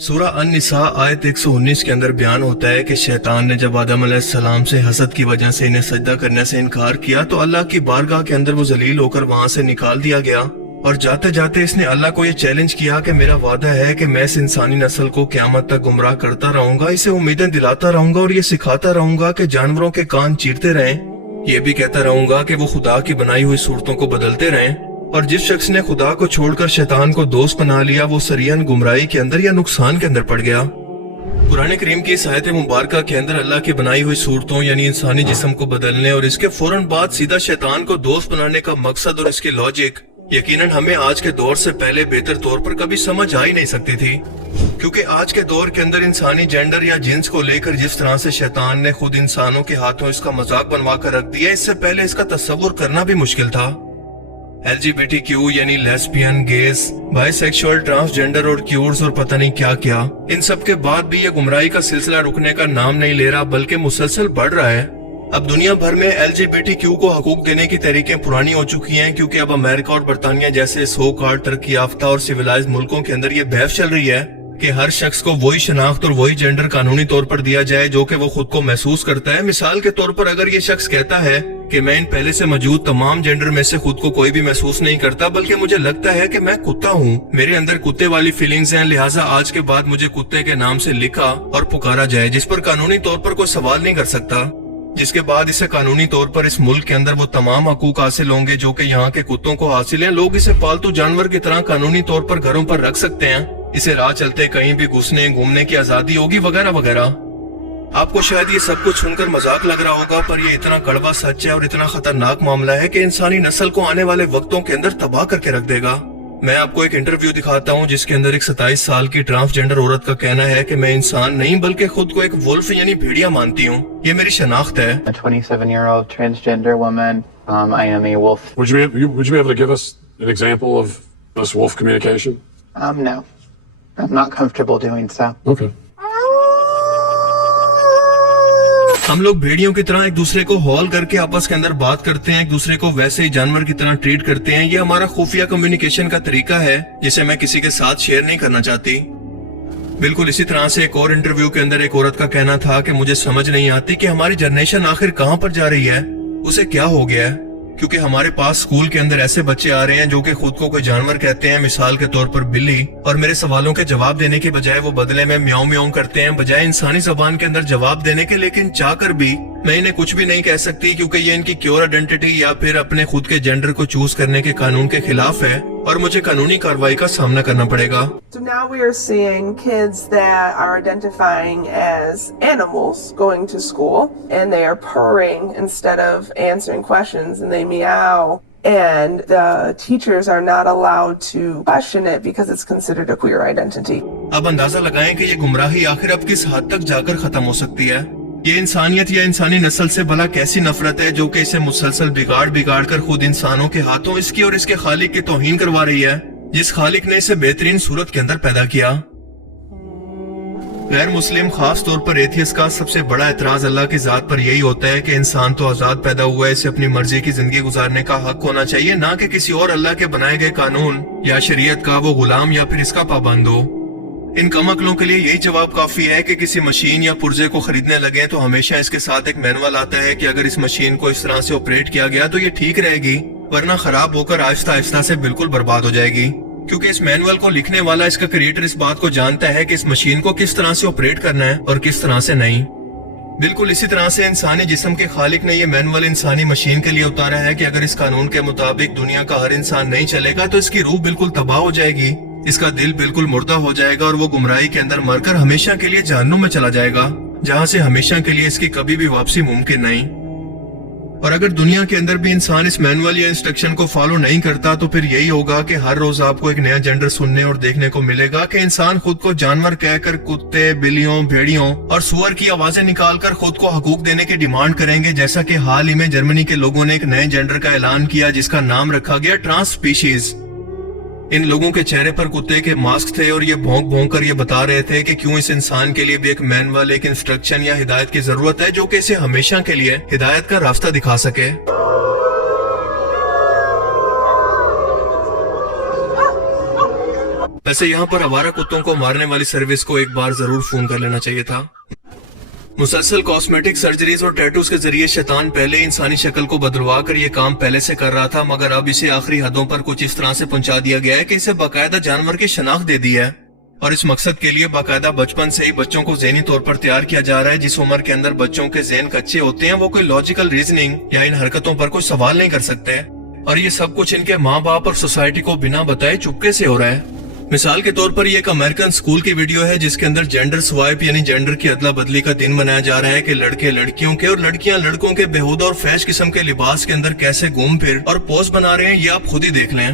सूरा अन-निसा आयत 119 के अंदर बयान होता है कि शैतान ने जब आदम अलैहिस्सलाम से हसद की वजह से इन्हें सजदा करने से इनकार किया तो अल्लाह की बारगाह के अंदर वो जलील होकर वहां से निकाल दिया गया और जाते जाते इसने अल्लाह को ये चैलेंज किया कि मेरा वादा है कि मैं इस इंसानी नस्ल को क़यामत तक गुमराह करता रहूंगा, इसे उम्मीदें दिलाता रहूंगा और ये सिखाता रहूंगा कि जानवरों के कान चीरते रहें। ये भी कहता रहूंगा कि वो खुदा की बनाई हुई सूरतों को बदलते रहें। और जिस शख्स ने खुदा को छोड़कर शैतान को दोस्त बना लिया वो सरियन गुमराही के अंदर या नुकसान के अंदर पड़ गया। कुरान करीम की इस आयत मुबारका के अंदर अल्लाह की बनाई हुई सूरतों यानी इंसानी जिस्म को बदलने और इसके फौरन बाद सीधा शैतान को दोस्त बनाने का मकसद और इसकी लॉजिक यकीनन हमें आज के दौर से पहले बेहतर तौर पर कभी समझ आ ही नहीं सकती थी, क्योंकि आज के दौर के अंदर इंसानी जेंडर या जिन्स को लेकर जिस तरह से शैतान ने खुद इंसानों के हाथों इसका मजाक बनवा कर रख दिया, इससे पहले इसका तस्वुर करना भी मुश्किल था। LGBTQ यानी लेस्बियन, गेस, बाइसेक्सुअल, ट्रांसजेंडर और क्यूर्स और पता नहीं क्या क्या, इन सब के बाद भी ये गुमराही का सिलसिला रुकने का नाम नहीं ले रहा बल्कि मुसलसल बढ़ रहा है। अब दुनिया भर में LGBTQ को हकूक देने की तरीकें पुरानी हो चुकी हैं, क्योंकि अब अमेरिका और बरतानिया जैसे सो कॉल्ड तरक्की याफ्ता और सिविलाइज मुल्कों के अंदर ये बहस चल रही है कि हर शख्स को वही शनाख्त और वही जेंडर कानूनी तौर पर दिया जाए जो कि वो खुद को महसूस करता है। मिसाल के तौर पर अगर ये शख्स कहता है कि मैं इन पहले से मौजूद तमाम जेंडर में से खुद को कोई भी महसूस नहीं करता, बल्कि मुझे लगता है कि मैं कुत्ता हूँ, मेरे अंदर कुत्ते वाली फीलिंग्स हैं, लिहाजा आज के बाद मुझे कुत्ते के नाम से लिखा और पुकारा जाए, जिस पर कानूनी तौर पर कोई सवाल नहीं कर सकता, जिसके बाद इसे कानूनी तौर पर इस मुल्क के अंदर वो तमाम हकूक हासिल होंगे जो कि यहाँ के कुत्तों को हासिल हैं। लोग इसे पालतू जानवर की तरह कानूनी तौर पर घरों पर रख सकते हैं, इसे राह चलते कहीं भी घुसने घूमने की आजादी होगी वगैरह वगैरह। आपको शायद ये सब कुछ सुनकर मजाक लग रहा होगा, पर ये इतना कड़वा सच है और इतना खतरनाक मामला है कि इंसानी नस्ल को आने वाले वक्तों के अंदर तबाह करके रख देगा। मैं आपको एक इंटरव्यू दिखाता हूँ जिसके अंदर एक 27 साल की ट्रांसजेंडर औरत का कहना है कि मैं इंसान नहीं बल्कि खुद को एक वुल्फ यानी भेड़िया मानती हूँ, ये मेरी शनाख्त है। A 27-year-old transgender woman. I am a wolf. Would you be able to give us an example of this wolf communication? No. I'm not comfortable doing so. Okay. हम लोग भेड़ियों की तरह एक दूसरे को हॉल करके आपस के अंदर बात करते हैं, एक दूसरे को वैसे ही जानवर की तरह ट्रीट करते हैं। ये हमारा खुफिया कम्युनिकेशन का तरीका है जिसे मैं किसी के साथ शेयर नहीं करना चाहती। बिल्कुल इसी तरह से एक और इंटरव्यू के अंदर एक औरत का कहना था कि मुझे समझ नहीं आती कि हमारी जनरेशन आखिर कहाँ पर जा रही है, उसे क्या हो गया है, क्योंकि हमारे पास स्कूल के अंदर ऐसे बच्चे आ रहे हैं जो कि खुद को कोई जानवर कहते हैं, मिसाल के तौर पर बिल्ली, और मेरे सवालों के जवाब देने के बजाय वो बदले में म्याऊं म्याऊं करते हैं बजाय इंसानी जबान के अंदर जवाब देने के। लेकिन चाहकर भी मैं इन्हें कुछ भी नहीं कह सकती क्योंकि ये इनकी क्योर आइडेंटिटी या फिर अपने खुद के जेंडर को चूज करने के कानून के खिलाफ है और मुझे कानूनी कार्रवाई का सामना करना पड़ेगा। So now we are seeing kids that are identifying as animals going to school and they are purring instead of answering questions and they meow and the teachers are not allowed to question it because it's considered a queer identity. अब अंदाजा लगाएं कि ये गुमराही आखिर अब किस हद तक जाकर खत्म हो सकती है। ये इंसानियत या इंसानी नस्ल से भला कैसी नफरत है जो कि इसे मुसलसल बिगाड़ कर खुद इंसानों के हाथों इसकी और इसके खालिक की तौहीन करवा रही है, जिस खालिक ने इसे बेहतरीन सूरत के अंदर पैदा किया। गैर मुस्लिम खास तौर पर एथियस्ट का सबसे बड़ा एतराज अल्लाह की जात पर यही होता है कि इंसान तो आजाद पैदा हुआ है, इसे अपनी मर्जी की जिंदगी गुजारने का हक होना चाहिए, ना कि किसी और अल्लाह के बनाए गए कानून या शरीयत का वो गुलाम या फिर इसका पाबंद हो। इन कमअक्लों के लिए यही जवाब काफी है कि किसी मशीन या पुर्जे को खरीदने लगे तो हमेशा इसके साथ एक मैनुअल आता है कि अगर इस मशीन को इस तरह से ऑपरेट किया गया तो ये ठीक रहेगी, वरना खराब होकर आहिस्ता आहिस्ता से बिल्कुल बर्बाद हो जाएगी, क्योंकि इस मैनुअल को लिखने वाला इसका क्रिएटर इस बात को जानता है कि इस मशीन को किस तरह से ऑपरेट करना है और किस तरह से नहीं। बिल्कुल इसी तरह से इंसानी जिस्म के खालिक ने ये मैनुअल इंसानी मशीन के लिए उतारा है कि अगर इस कानून के मुताबिक दुनिया का हर इंसान नहीं चलेगा तो इसकी रूह बिल्कुल तबाह हो जाएगी, इसका दिल बिल्कुल मुर्दा हो जाएगा और वो गुमराही के अंदर मरकर हमेशा के लिए जहन्नुम में चला जाएगा, जहाँ से हमेशा के लिए इसकी कभी भी वापसी मुमकिन नहीं। और अगर दुनिया के अंदर भी इंसान इस मैनुअल या इंस्ट्रक्शन को फॉलो नहीं करता तो फिर यही होगा कि हर रोज आपको एक नया जेंडर सुनने और देखने को मिलेगा कि इंसान खुद को जानवर कहकर कुत्ते, बिल्लियों, भेड़ियों और सुअर की आवाजें निकालकर खुद को हकूक देने की डिमांड करेंगे, जैसा कि हाल ही में जर्मनी के लोगों ने एक नए जेंडर का ऐलान किया जिसका नाम रखा गया ट्रांस स्पीशीज। इन लोगों के चेहरे पर कुत्ते के मास्क थे और ये भौंक कर ये बता रहे थे कि क्यों इस इंसान के लिए भी एक मैनुअल, एक इंस्ट्रक्शन या हिदायत की जरूरत है जो कि इसे हमेशा के लिए हिदायत का रास्ता दिखा सके। ویسے یہاں پر آوارہ کتوں کو مارنے والی سروس کو ایک بار ضرور فون کر لینا چاہیے تھا۔ مسلسل کاسمیٹک سرجریز اور ٹیٹوز کے ذریعے شیطان پہلے انسانی شکل کو بدلوا کر یہ کام پہلے سے کر رہا تھا، مگر اب اسے آخری حدوں پر کچھ اس طرح سے پہنچا دیا گیا ہے کہ اسے باقاعدہ جانور کی شناخت دے دی ہے، اور اس مقصد کے لیے باقاعدہ بچپن سے ہی بچوں کو ذہنی طور پر تیار کیا جا رہا ہے۔ جس عمر کے اندر بچوں کے ذہن کچے ہوتے ہیں وہ کوئی لاجیکل ریزننگ یا ان حرکتوں پر کوئی سوال نہیں کر سکتے، اور یہ سب کچھ ان کے ماں باپ اور سوسائٹی کو بنا بتائے چپکے سے ہو رہا ہے۔ مثال کے طور پر یہ ایک امریکن سکول کی ویڈیو ہے جس کے اندر جینڈر سوائپ یعنی جینڈر کی ادلا بدلی کا دن منایا جا رہا ہے کہ لڑکے لڑکیوں کے اور لڑکیاں لڑکوں کے بےہودہ اور فیش قسم کے لباس کے اندر کیسے گھوم پھر اور پوز بنا رہے ہیں، یہ آپ خود ہی دیکھ لیں۔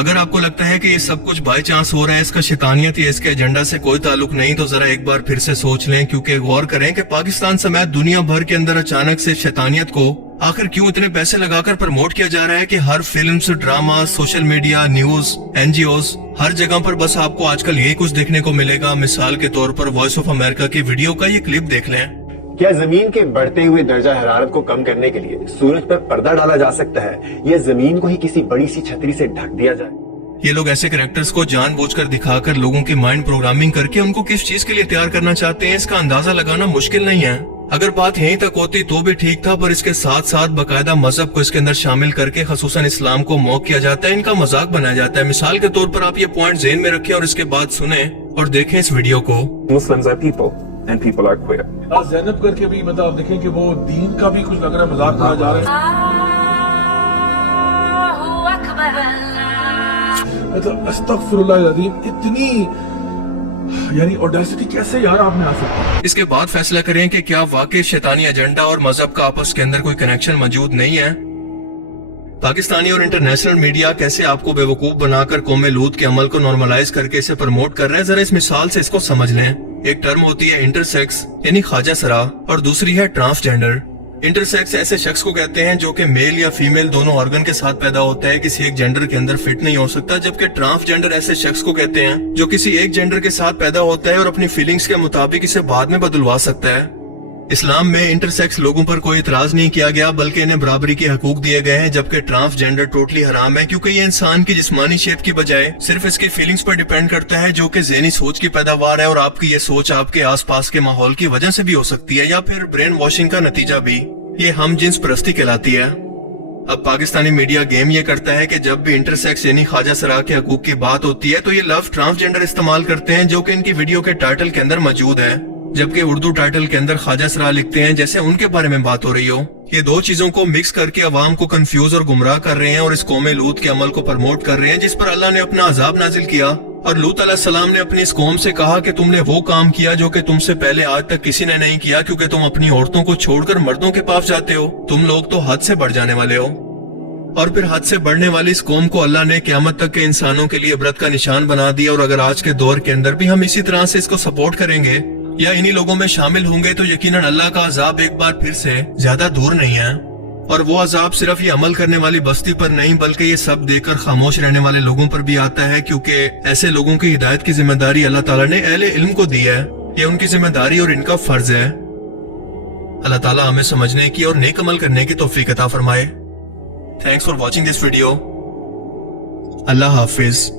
اگر آپ کو لگتا ہے کہ یہ سب کچھ بائی چانس ہو رہا ہے، اس کا شیطانیت یا اس کے ایجنڈا سے کوئی تعلق نہیں، تو ذرا ایک بار پھر سے سوچ لیں، کیونکہ غور کریں کہ پاکستان سمیت دنیا بھر کے اندر اچانک سے شیطانیت کو آخر کیوں اتنے پیسے لگا کر پروموٹ کیا جا رہا ہے کہ ہر films, drama, social media, news, NGOs ہر جگہ پر بس آپ کو آج کل یہی کچھ دیکھنے کو ملے گا۔ مثال کے طور پر وائس آف امریکہ کی ویڈیو کا یہ کلپ دیکھ لیں۔ کیا زمین کے بڑھتے ہوئے درجہ حرارت کو کم کرنے کے لیے سورج پر پردہ ڈالا جا سکتا ہے یا زمین کو ہی کسی بڑی سی چھتری سے ڈھک دیا جائے؟ یہ لوگ ایسے کریکٹرز کو جان بوجھ کر دکھا کر لوگوں کی مائنڈ پروگرامنگ کر کے ان کو کس چیز کے لیے تیار کرنا چاہتے ہیں، اس کا اندازہ لگانا مشکل نہیں ہے۔ اگر بات یہیں تک ہوتی تو بھی ٹھیک تھا، پر اس کے ساتھ ساتھ باقاعدہ مذہب کو اس کے اندر شامل کر کے خصوصاً اسلام کو موک کیا جاتا ہے، ان کا مذاق بنایا جاتا ہے۔ مثال کے طور پر آپ یہ پوائنٹ ذہن میں رکھیں اور اس کے بعد سنیں اور دیکھیں اس ویڈیو کو۔ Muslims are people and people are queer. زینب کر کے بھی مطلب آپ دیکھیں کہ وہ دین کا بھی کچھ لگ رہا ہے مذاق بنایا جا رہا ہے۔ مطلب استغفر اللہ العظیم، اتنی یعنی اوڈیسٹی کیسے یار آپ میں آ سکتی ہے؟ اس کے بعد فیصلہ کریں کہ کیا واقعی شیطانی ایجنڈا اور مذہب کا آپس کے اندر کوئی کنیکشن موجود نہیں ہے۔ پاکستانی اور انٹرنیشنل میڈیا کیسے آپ کو بیوقوف بنا کر قوم لوط کے عمل کو نارملائز کر کے اسے پروموٹ کر رہے ہیں، ذرا اس مثال سے اس کو سمجھ لیں۔ ایک ٹرم ہوتی ہے انٹرسیکس یعنی خواجہ سرا، اور دوسری ہے ٹرانسجینڈر۔ انٹرسیکس ایسے شخص کو کہتے ہیں جو کہ میل یا فیمیل دونوں آرگن کے ساتھ پیدا ہوتا ہے، کسی ایک جینڈر کے اندر فٹ نہیں ہو سکتا، جبکہ ٹرانسجینڈر ایسے شخص کو کہتے ہیں جو کسی ایک جینڈر کے ساتھ پیدا ہوتا ہے اور اپنی فیلنگز کے مطابق اسے بعد میں بدلوا سکتا ہے۔ اسلام میں انٹرسیکس لوگوں پر کوئی اعتراض نہیں کیا گیا، بلکہ انہیں برابری کے حقوق دیے گئے ہیں، جبکہ ٹرانسجینڈر ٹوٹلی حرام ہے، کیونکہ یہ انسان کی جسمانی شیپ کی بجائے صرف اس کی فیلنگز پر ڈیپینڈ کرتا ہے، جو کہ ذہنی سوچ کی پیداوار ہے، اور آپ کی یہ سوچ آپ کے آس پاس کے ماحول کی وجہ سے بھی ہو سکتی ہے، یا پھر برین واشنگ کا نتیجہ بھی۔ یہ ہم جنس پرستی کہلاتی ہے۔ اب پاکستانی میڈیا گیم یہ کرتا ہے کہ جب بھی انٹرسیکس یعنی خواجہ سرا کے حقوق کی بات ہوتی ہے تو یہ لفظ ٹرانسجینڈر استعمال کرتے ہیں، جو کہ ان کی ویڈیو کے ٹائٹل کے اندر موجود ہے، جبکہ اردو ٹائٹل کے اندر خواجہ سرا لکھتے ہیں جیسے ان کے بارے میں بات ہو رہی ہو۔ یہ دو چیزوں کو مکس کر کے عوام کو کنفیوز اور گمراہ کر رہے ہیں اور اس قوم لوط کے عمل کو پروموٹ کر رہے ہیں جس پر اللہ نے اپنا عذاب نازل کیا، اور لوط علیہ السلام نے اپنی اس قوم سے کہا کہ تم نے وہ کام کیا جو کہ تم سے پہلے آج تک کسی نے نہیں کیا، کیونکہ تم اپنی عورتوں کو چھوڑ کر مردوں کے پاس جاتے ہو، تم لوگ تو حد سے بڑھ جانے والے ہو۔ اور پھر حد سے بڑھنے والی اس قوم کو اللہ نے قیامت تک کے انسانوں کے لیے عبرت کا نشان بنا دیا، اور اگر آج کے دور کے اندر بھی ہم اسی طرح سے اس کو سپورٹ کریں گے یا انہی لوگوں میں شامل ہوں گے تو یقیناً اللہ کا عذاب ایک بار پھر سے زیادہ دور نہیں ہے، اور وہ عذاب صرف یہ عمل کرنے والی بستی پر نہیں بلکہ یہ سب دیکھ کر خاموش رہنے والے لوگوں پر بھی آتا ہے، کیونکہ ایسے لوگوں کی ہدایت کی ذمہ داری اللہ تعالیٰ نے اہل علم کو دی ہے، یہ ان کی ذمہ داری اور ان کا فرض ہے۔ اللہ تعالیٰ ہمیں سمجھنے کی اور نیک عمل کرنے کی توفیق عطا فرمائے۔ Thanks for watching this video. اللہ حافظ۔